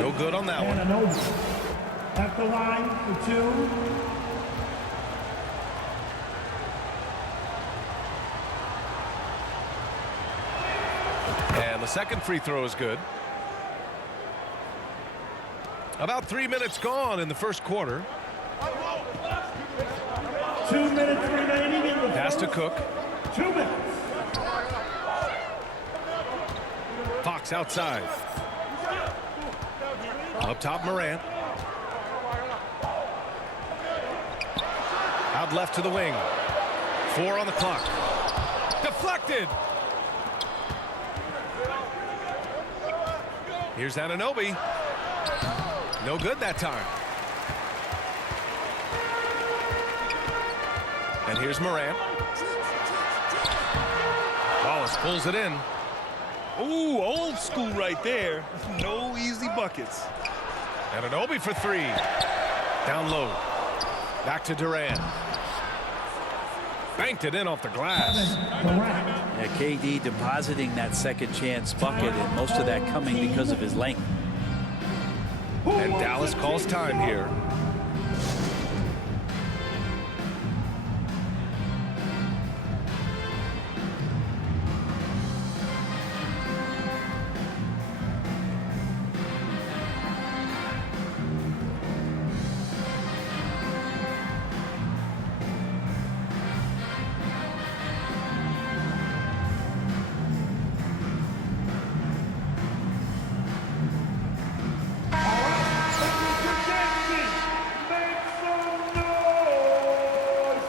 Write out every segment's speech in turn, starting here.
No good on that one. At the line for 2. And the second free throw is good. About 3 minutes gone in the first quarter. 2 minutes remaining in the Pass to Cook. 2 minutes. Fox outside. Up top, Morant. Out left to the wing. 4 on the clock. Deflected. Here's Anunoby. No good that time. And here's Morant. Wallace pulls it in. Ooh, old school right there. No easy buckets. Anunoby for 3. Down low. Back to Durant. Banked it in off the glass. Yeah, KD depositing that second chance bucket, and most of that coming because of his length. And Dallas calls time here.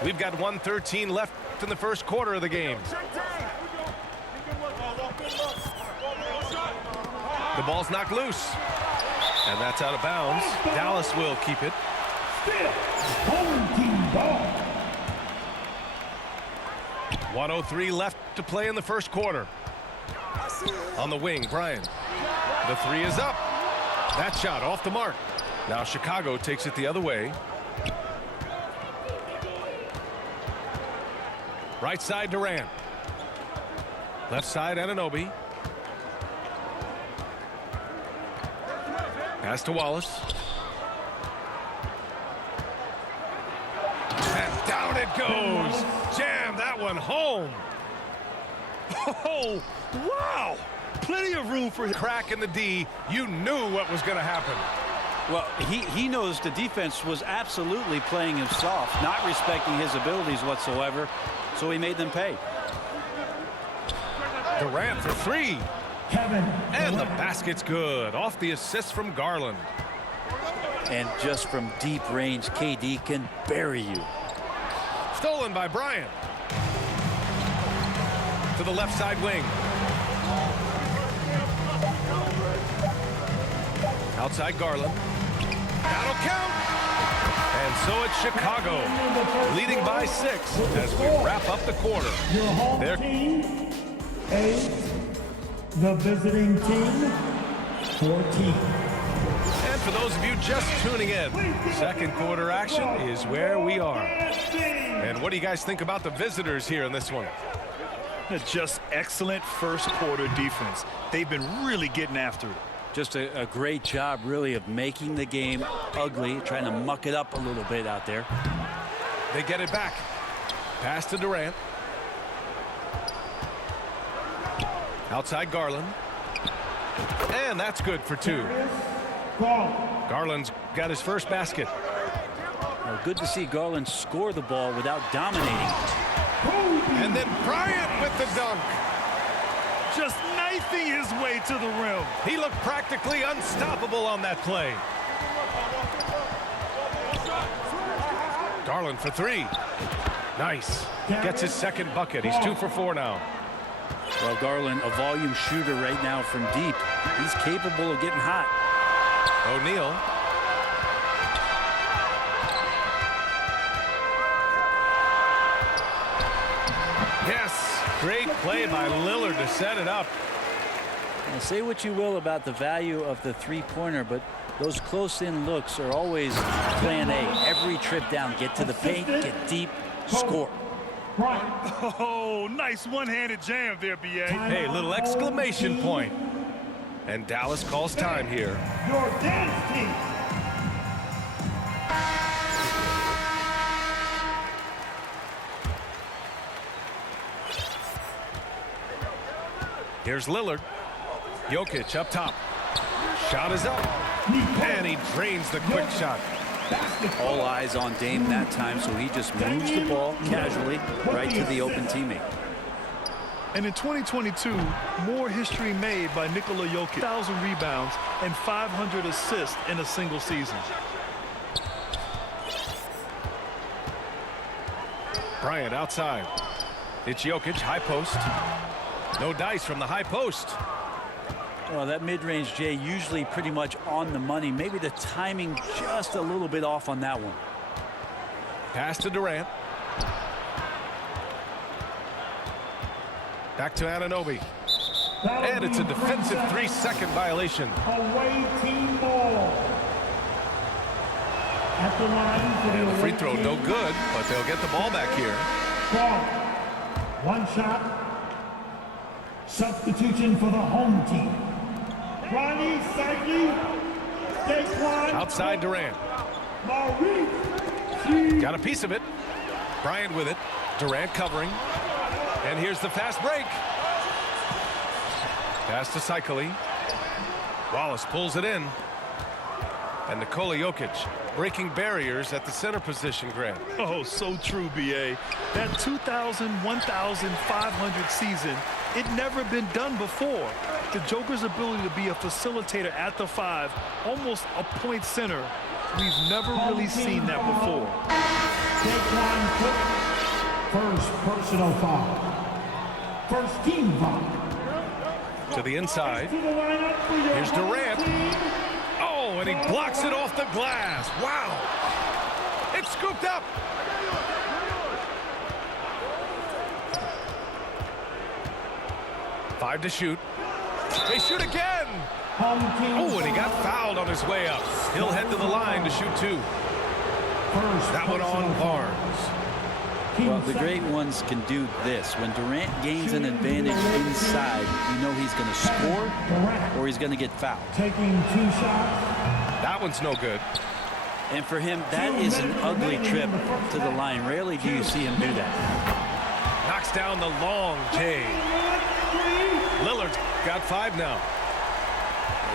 We've got 1:13 left in the first quarter of the game. The ball's knocked loose. And that's out of bounds. Dallas will keep it. Still, home team ball. 1:03 left to play in the first quarter. On the wing, Bryant. The 3 is up. That shot off the mark. Now Chicago takes it the other way. Right side, Durant. Left side, Anunoby. Pass to Wallace. And down it goes. Jam that one home. Oh, wow. Plenty of room for Crack in the D. You knew what was going to happen. Well, he knows the defense was absolutely playing him soft, not respecting his abilities whatsoever, so he made them pay. Durant for 3. Kevin. And the basket's good. Off the assist from Garland. And just from deep range, KD can bury you. Stolen by Bryant. To the left side wing. Outside Garland. That'll count. And so it's Chicago leading by 6 as we wrap up the quarter. Your home team, 8. The visiting team, 14. And for those of you just tuning in, second quarter action is where we are. And what do you guys think about the visitors here in this one? just excellent first quarter defense. They've been really getting after it. Just a great job, really, of making the game ugly, trying to muck it up a little bit out there. They get it back. Pass to Durant. Outside Garland. And that's good for 2. Garland's got his first basket. Well, good to see Garland score the ball without dominating. And then Bryant with the dunk. Just knifing his way to the rim. He looked practically unstoppable on that play. Garland for 3. Nice. Gets his second bucket. He's 2 for 4 now. Well, Garland, a volume shooter right now from deep. He's capable of getting hot. O'Neal. Yes, great play by Lillard to set it up. Now, say what you will about the value of the three-pointer, but those close-in looks are always plan A. Every trip down, get to the paint, get deep, score. Oh, nice one-handed jam there, B.A. Hey, little exclamation point. And Dallas calls time here. Your dance team. Here's Lillard. Jokic up top. Shot is up. And he drains the quick shot. All eyes on Dame that time, so he just moves the ball casually right to the open teammate. And in 2022, more history made by Nikola Jokic. 1,000 rebounds and 500 assists in a single season. Bryant outside. It's Jokic, high post. No dice from the high post. Well, that mid-range, Jay, usually pretty much on the money. Maybe the timing just a little bit off on that one. Pass to Durant. Back to Anunoby. And it's a defensive 3-second violation. Away team ball. At the line for And the free away throw team. no good, but they'll get the ball back here. Ball. One shot. Substitution for the home team. Ronnie Cycli. Daquan. Outside Durant. Maurice. Got a piece of it. Bryant with it. Durant covering. And here's the fast break. Pass to Cycli. Wallace pulls it in. And Nikola Jokic breaking barriers at the center position, Grant. Oh, so true, B.A. That 2,000, 1,500 season, it never been done before. The Joker's ability to be a facilitator at the 5, almost a point center, we've never really seen that before. Daquan Cook. First personal foul. First team foul. To the inside. To the lineup for your Here's home Durant. team. Oh, and he blocks it off the glass. Wow. It's scooped up. Five to shoot. They shoot again. Home team Oh, and he got fouled on his way up. He'll head to the line to shoot 2. First That one on personal foul. Barnes. Team Well, the second. great ones can do this. When Durant gains an advantage inside, you know he's going to score Durant or he's going to get fouled. taking 2 shots. That one's no good. And for him, that is an ugly trip to the line. Rarely do you see him do that. Knocks down the long J. Lillard's got 5 now.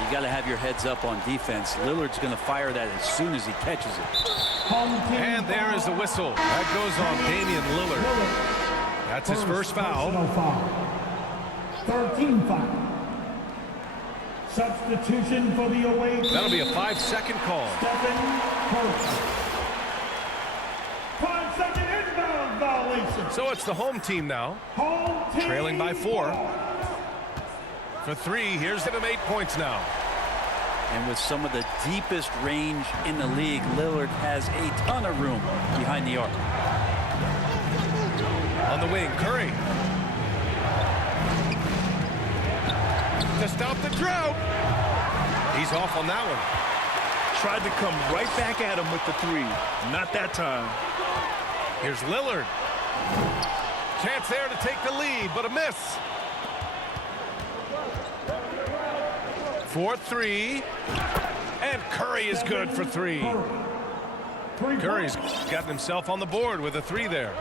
You got to have your heads up on defense. Lillard's going to fire that as soon as he catches it. Home team And there is the whistle. That goes on Damian Lillard. That's his first foul. Personal foul. 13 foul. Substitution for the away team. That'll be a 5-second call. Stephen Curry. 5-second inbound violation. So it's the home team now. Home team Trailing by 4. ball. For 3, here's him 8 points now. And with some of the deepest range in the league, Lillard has a ton of room behind the arc. On the wing, Curry. To stop the drought. He's off on that one. Tried to come right back at him with the 3. Not that time. Here's Lillard. Chance there to take the lead, but a miss. 4-3. And Curry is good for 3. Curry's gotten himself on the board with a 3 there.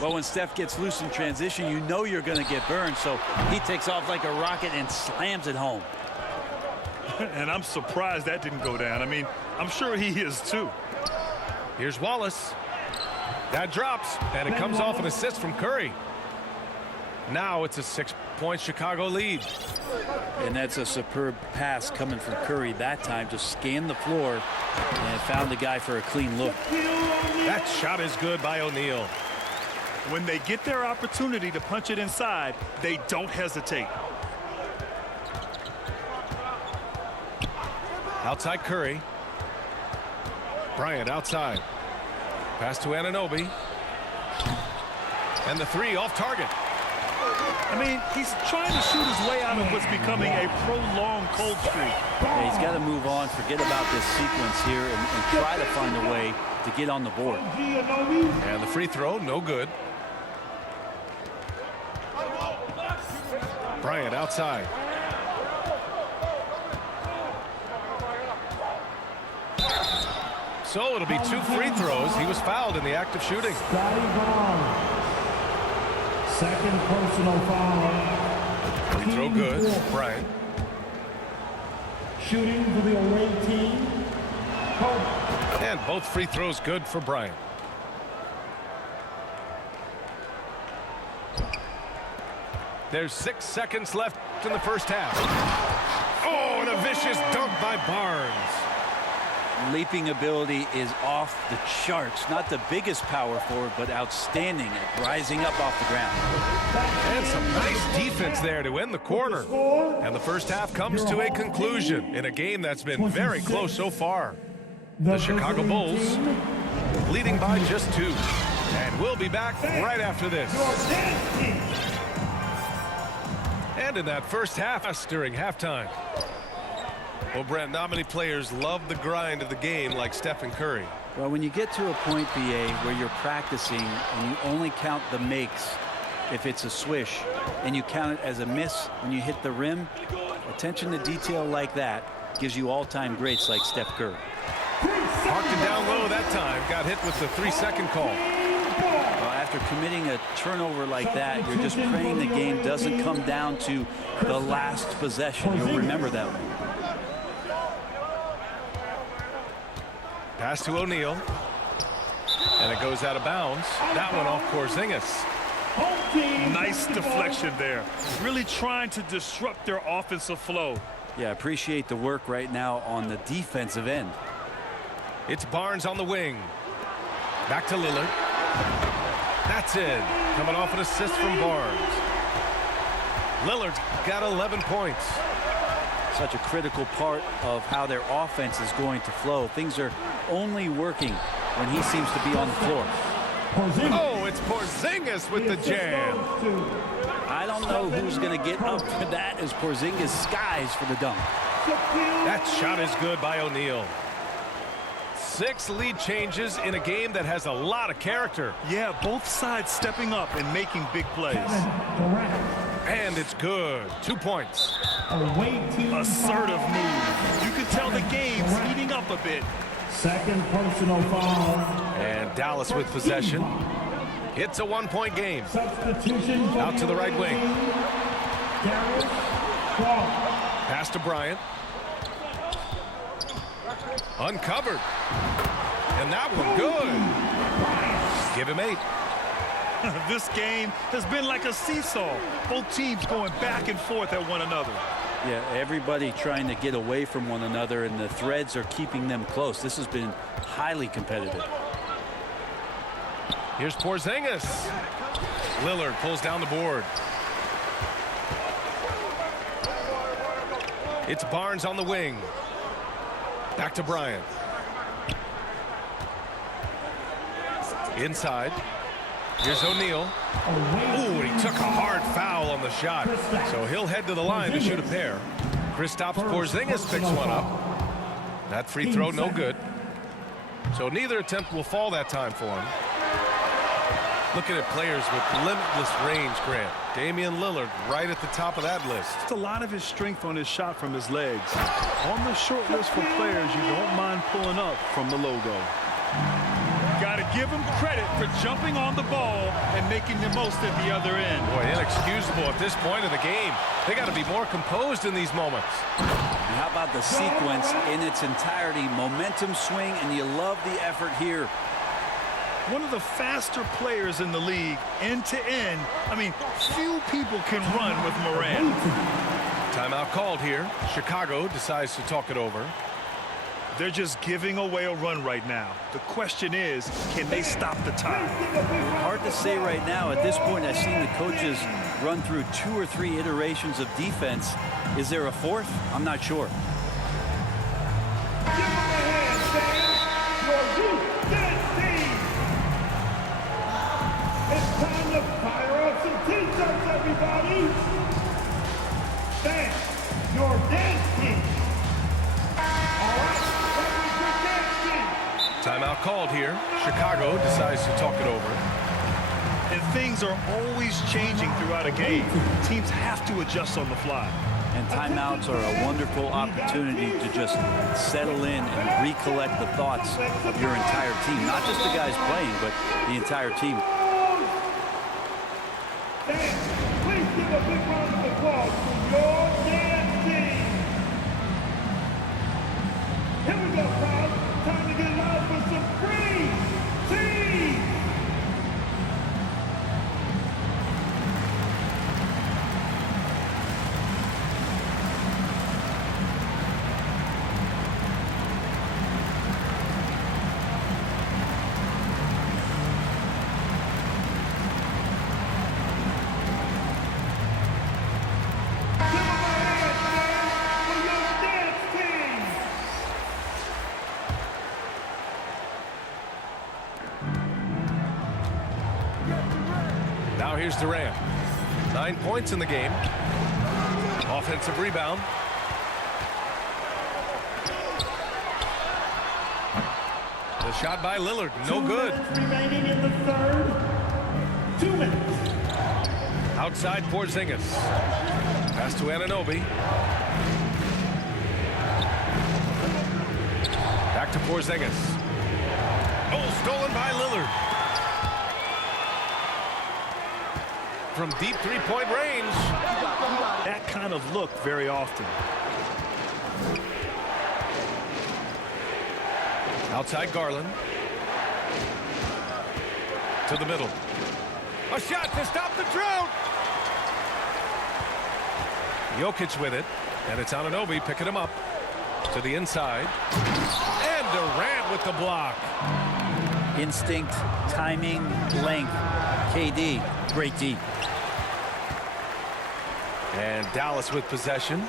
Well, when Steph gets loose in transition, you know you're going to get burned, so he takes off like a rocket and slams it home. And I'm surprised that didn't go down. I mean, I'm sure he is too. Here's Wallace. That drops, and it comes off an assist from Curry. Now it's a 6-point Chicago lead. And that's a superb pass coming from Curry that time. Just scanned the floor and found the guy for a clean look. That shot is good by O'Neal. When they get their opportunity to punch it inside, they don't hesitate. Outside Curry. Bryant outside. Pass to Anunoby. And the 3 off target. I mean, he's trying to shoot his way out of what's becoming a prolonged cold streak. Yeah, he's got to move on, forget about this sequence here, and try to find a way to get on the board. And the free throw, no good. Bryant outside. So it'll be 2 free throws. He was fouled in the act of shooting. Scotty Barnes. Second personal foul. Free throw Team good. four. Bryant. Shooting for the away team. Kobe. And both free throws good for Bryant. There's 6 seconds left in the first half. Oh, and a vicious dunk by Barnes. Leaping ability is off the charts. Not the biggest power forward, but outstanding at rising up off the ground. And some nice defense there to end the quarter. And the first half comes to a conclusion in a game that's been very close so far. The Chicago Bulls leading by just 2. And we'll be back right after this. And in that first half during halftime. Well, Brent, not many players love the grind of the game like Stephen Curry. Well, when you get to a point, BA, where you're practicing and you only count the makes if it's a swish, and you count it as a miss when you hit the rim, attention to detail like that gives you all-time greats like Steph Curry. Parked it down low that time. Got hit with the 3-second call. Well, after committing a turnover like that, you're just praying the game doesn't come down to the last possession. You'll remember that one. Pass to O'Neal. And it goes out of bounds. That one off Porzingis. Nice deflection there. Really trying to disrupt their offensive flow. Yeah, appreciate the work right now on the defensive end. It's Barnes on the wing. Back to Lillard. That's it. Coming off an assist from Barnes. Lillard's got 11 points. Such a critical part of how their offense is going to flow. Things are only working when he seems to be on the floor. Oh, it's Porzingis with the jam. I don't know who's going to get up for that as Porzingis skies for the dunk. That shot is good by O'Neal. 6 lead changes in a game that has a lot of character. Yeah, both sides stepping up and making big plays. And it's good. 2 points. Assertive move. You can tell the game's heating up a bit. Second personal foul. And Dallas with possession. It's a 1-point game. Substitution Out to the right wing. Darius Clark. Pass to Bryant. Uncovered. And that one good. Give him 8. This game has been like a seesaw. Both teams going back and forth at one another. Yeah, everybody trying to get away from one another, and the threads are keeping them close. This has been highly competitive. Here's Porzingis. Lillard pulls down the board. It's Barnes on the wing. Back to Bryant. Inside. Here's O'Neal. Ooh, he took a hard foul on the shot. So he'll head to the line to shoot a pair. Kristaps Porzingis picks one up. That free throw no good. So neither attempt will fall that time for him. Looking at players with limitless range, Grant. Damian Lillard right at the top of that list. It's a lot of his strength on his shot from his legs. On the short list for players you don't mind pulling up from the logo. Got to give him credit for jumping on the ball and making the most at the other end. Boy, inexcusable at this point of the game. They got to be more composed in these moments. And how about the sequence in its entirety? Momentum swing, and you love the effort here. One of the faster players in the league, end to end. I mean, few people can run with Morant. Timeout called here. Chicago decides to talk it over. They're just giving away a run right now. The question is, can they stop the time? Hard to say right now. At this point, I've seen the coaches run through 2 or 3 iterations of defense. Is there a 4th? I'm not sure. Give him a hand, fans. Your youth dance team. It's time to fire up some T-shirts, everybody. Fans, your dance team. All right. Timeout called here. Chicago decides to talk it over. And things are always changing throughout a game. Teams have to adjust on the fly. And timeouts are a wonderful opportunity to just settle in and recollect the thoughts of your entire team. Not just the guys playing, but the entire team. Fans, please give a big round of applause for your dance team. Here we go, crowd. Time to get loud for some free teams. Now here's Durant. 9 points in the game. Offensive rebound. The shot by Lillard, no good. 2 minutes remaining in the third. 2 minutes. Outside Porzingis. Pass to Anunoby. Back to Porzingis. Oh, stolen by Lillard. From deep three-point range. That kind of look very often. Outside Garland. To the middle. A shot to stop the drought. Jokic with it. And it's Anunoby picking him up. To the inside. And Durant with the block. Instinct, timing, length. KD, great D. And Dallas with possession.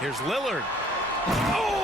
Here's Lillard. Oh!